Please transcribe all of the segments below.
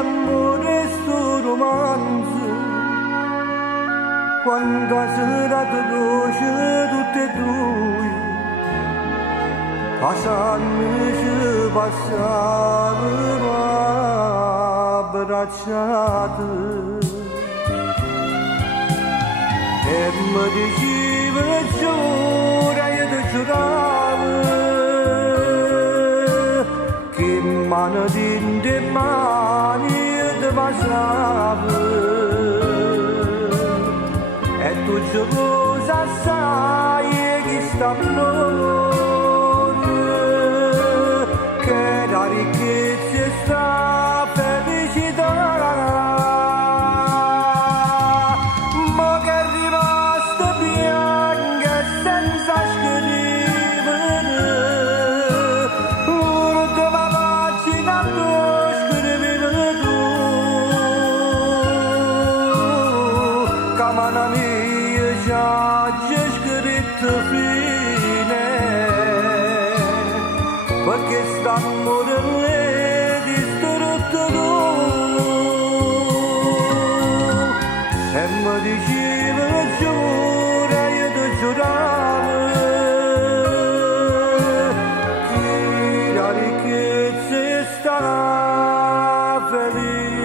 d'amore sto romanzo, quando ha serato dolce tutte e due, passando ci passavano abbracciate. E mi diceva giura e ti giuravo che mano di mani ti passava. E tu ci cosa sai che st'amore che la ricchezza e sta felicità. Ma che è rimasto bianca e senza scrivere, l'ultima pagina tu scrivevi tu, che mano mia già c'è scritto fine, perché st'amore è distrutto tu. E mi diceva giura, io ti giuravo che la ricchezza è sta felicità.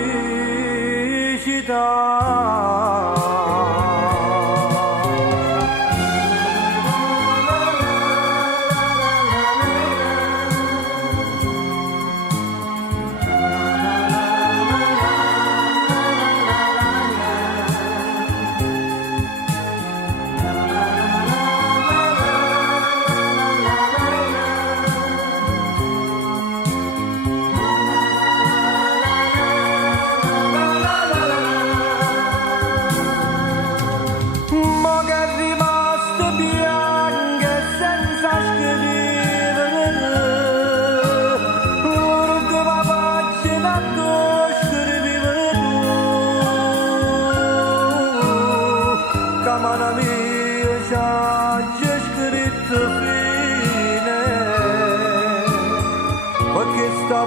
Ma che è rimasto bianca e senza scrivere, l'ultima pagina tu scrivevi tu, che mano mia già c'è scritto fine, perché sta